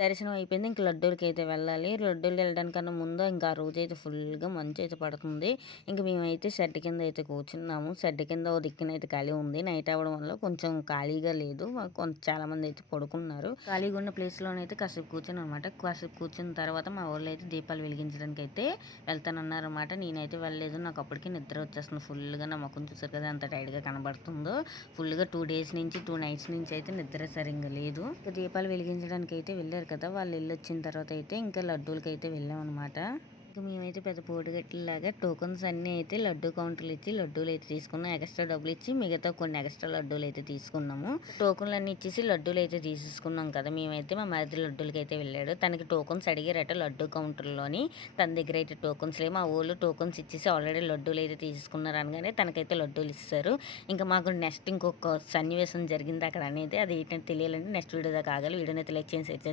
దర్శనం అయిపోయింది. ఇంక లడ్డూలకి అయితే వెళ్ళాలి. లడ్డూలు వెళ్ళడానికన్నా ముందు ఇంకా ఆ రోజు అయితే ఫుల్గా మంచు అయితే పడుతుంది. ఇంకా మేమైతే షెడ్ కింద అయితే కూర్చున్నాము. షెడ్ కింద ఓ దిక్కున అయితే ఖాళీ ఉంది. నైట్ అవ్వడం వల్ల కొంచెం ఖాళీగా లేదు. కొంత చాలా మంది అయితే పడుకున్నారు. ఖాళీగా ఉన్న ప్లేస్ లోనైతే కాసేపు కూర్చుని అనమాట కాసేపు కూర్చున్న తర్వాత మా వాళ్ళు అయితే దీపాలు వెలిగించడానికి అయితే వెళ్తానన్నారు అనమాట నేనైతే వెళ్ళలేదు. నాకు అప్పటికి నిద్ర వచ్చేస్తుంది. ఫుల్గా నా ముఖం చూసారు కదా అంత టైట్గా కనబడుతుందో. ఫుల్గా టూ డేస్ నుంచి టూ నైట్స్ నుంచి అయితే నిద్ర సరిగ్గా లేదు. దీపాలు వెలిగించడానికి అయితే వెళ్ళారు కదా వాళ్ళు ఇల్లు వచ్చిన తర్వాత అయితే ఇంకా లడ్డూలకి అయితే వెళ్ళాం అనమాట ఇంకా మేమైతే పెద్ద పోటుగట్టిలాగా టోకన్స్ అన్నీ అయితే లడ్డూ కౌంటర్లు ఇచ్చి లడ్డూలు అయితే తీసుకున్నాం. ఎక్స్ట్రా డబ్బులు ఇచ్చి మిగతా కొన్ని ఎక్స్ట్రా లడ్డూలు అయితే తీసుకున్నాము. టోకన్లు అన్నీ ఇచ్చేసి లడ్డూలు అయితే తీసుకున్నాం కదా మేమైతే మా మరిది లడ్డూలకి అయితే వెళ్ళాడు. తనకి టోకన్స్ అడిగారట లడ్డు కౌంటర్లోని. తన దగ్గర అయితే టోకన్స్ లేవు. మా ఊళ్ళో టోకన్స్ ఇచ్చేసి ఆల్రెడీ లడ్డూలు అయితే తీసుకున్నారు అనగానే తనకైతే లడ్డూలు ఇస్తారు. ఇంకా మాకు నెక్స్ట్ ఇంకొక సన్నివేశం జరిగింది అక్కడ అనేది అది ఏంటంటే తెలియాలంటే నెక్స్ట్ వీడియో దాకా ఆగాలి. వీడియోని అయితే లైక్ చేసి షేర్